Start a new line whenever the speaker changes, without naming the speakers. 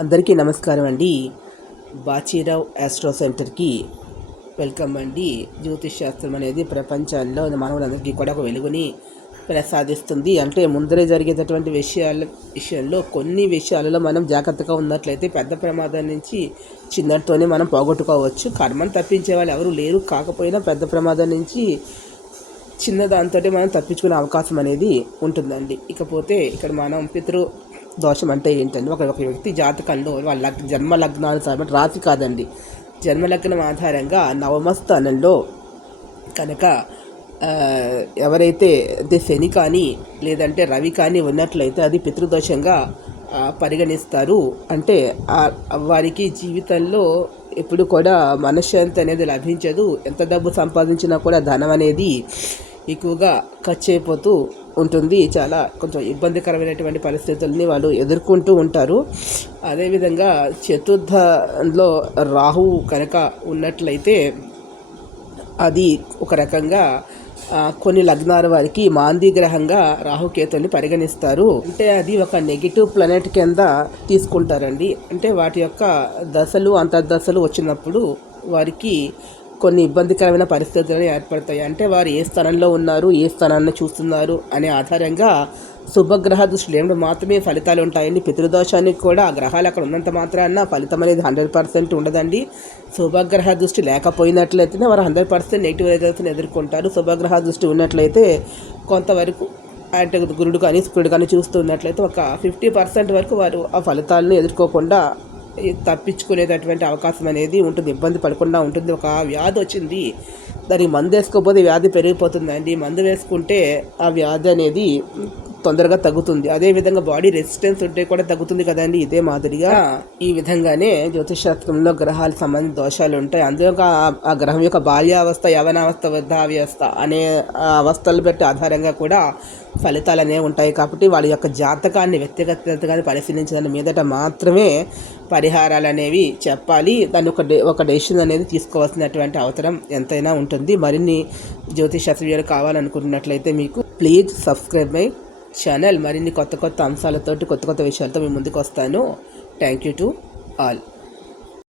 అందరికీ నమస్కారం అండి. బాచీరావ్ ఆస్ట్రో సెంటర్కి వెల్కమ్ అండి. జ్యోతిష్ శాస్త్రం అనేది ప్రపంచంలో మానవులందరికీ కూడా ఒక వెలుగుని ప్రసాదిస్తుంది. అంటే ముందరే జరిగేటటువంటి విషయాల విషయంలో కొన్ని విషయాలలో మనం జాగ్రత్తగా ఉన్నట్లయితే పెద్ద ప్రమాదం నుంచి చిన్నటితోనే మనం పోగొట్టుకోవచ్చు. కర్మను తప్పించే వాళ్ళు ఎవరు లేరు. కాకపోయినా పెద్ద ప్రమాదం నుంచి చిన్నదాంతో మనం తప్పించుకునే అవకాశం అనేది ఉంటుందండి. ఇకపోతే ఇక్కడ మనం పితృ దోషం అంటే ఏంటంటే ఒక ఒక వ్యక్తి జాతకంలో వాళ్ళ లగ్ జన్మ లగ్నానుసారం రాశి కాదండి. జన్మ లగ్నం ఆధారంగా నవమ స్థానంలో కనుక ఎవరైతే అంటే శని కానీ లేదంటే రవి కానీ ఉన్నట్లయితే అది పితృదోషంగా పరిగణిస్తారు. అంటే వారికి జీవితంలో ఎప్పుడు కూడా మనశ్శాంతి అనేది లభించదు. ఎంత డబ్బు సంపాదించినా కూడా ధనం అనేది ఎక్కువగా ఖర్చు అయిపోతూ ఉంటుంది. చాలా కొంచెం ఇబ్బందికరమైనటువంటి పరిస్థితుల్ని వాళ్ళు ఎదుర్కొంటూ ఉంటారు. అదేవిధంగా చతుర్థంలో రాహువు కనుక ఉన్నట్లయితే అది ఒక రకంగా కొన్ని లగ్నాల వారికి మాంది గ్రహంగా రాహుకేతుల్ని పరిగణిస్తారు. అంటే అది ఒక నెగిటివ్ ప్లానెట్ కింద తీసుకుంటారండి. అంటే వాటి యొక్క దశలు అంతర్దశలు వచ్చినప్పుడు వారికి కొన్ని ఇబ్బందికరమైన పరిస్థితులు ఏర్పడతాయి. అంటే వారు ఏ స్థానంలో ఉన్నారు ఏ స్థానాన్ని చూస్తున్నారు అనే ఆధారంగా శుభగ్రహ దృష్టిలో ఏమిటో మాత్రమే ఫలితాలు ఉంటాయండి పితృదోషానికి కూడా ఆ గ్రహాలు అక్కడ ఉన్నంత మాత్రాన ఫలితం అనేది హండ్రెడ్ పర్సెంట్ ఉండదండి. శుభగ్రహ దృష్టి లేకపోయినట్లయితేనే వారు హండ్రెడ్ పర్సెంట్ నెగిటివ్ రిజల్ట్స్ని ఎదుర్కొంటారు. శుభగ్రహ దృష్టి ఉన్నట్లయితే కొంతవరకు అంటే గురుడు కానీ శుక్రుడు కానీ చూస్తున్నట్లయితే ఒక ఫిఫ్టీ పర్సెంట్ వరకు వారు ఆ ఫలితాలను ఎదుర్కోకుండా తప్పించుకునేటటువంటి అవకాశం అనేది ఉంటుంది. ఇబ్బంది పడకుండా ఉంటుంది. ఒక వ్యాధి వచ్చింది. దానికి మందు వేసుకోకపోతే వ్యాధి పెరిగిపోతుందండి. మందు వేసుకుంటే ఆ వ్యాధి అనేది తొందరగా తగ్గుతుంది. అదే విధంగా బాడీ రెసిస్టెన్స్ ఉంటే కూడా తగ్గుతుంది కదండి ఇదే మాదిరిగా. ఈ విధంగానే జ్యోతిష్ శాస్త్రంలో గ్రహాలకు సంబంధించిన దోషాలు ఉంటాయి. అందులో ఆ- గ్రహం యొక్క బాల్యావస్థ యవనావస్థ వృద్ధావ్యవస్థ అనే అవస్థలు బట్టి ఆధారంగా కూడా ఫలితాలు అనేవి ఉంటాయి. కాబట్టి వాళ్ళ యొక్క జాతకాన్ని వ్యక్తిగతంగా పరిశీలించిన మీదట మాత్రమే పరిహారాలు అనేవి చెప్పాలి. దాన్ని ఒక డే ఒక డెసిషన్ అనేది తీసుకోవాల్సినటువంటి అవసరం ఎంతైనా ఉంటుంది. మరిన్ని జ్యోతిష్ శాస్త్రీయాలు కావాలనుకుంటున్నట్లయితే మీకు ప్లీజ్ సబ్స్క్రైబ్ మై ఛానల్ మరిన్ని కొత్త కొత్త అంశాలతోటి కొత్త కొత్త విషయాలతో మీ ముందుకు వస్తాను థ్యాంక్ యూ టు ఆల్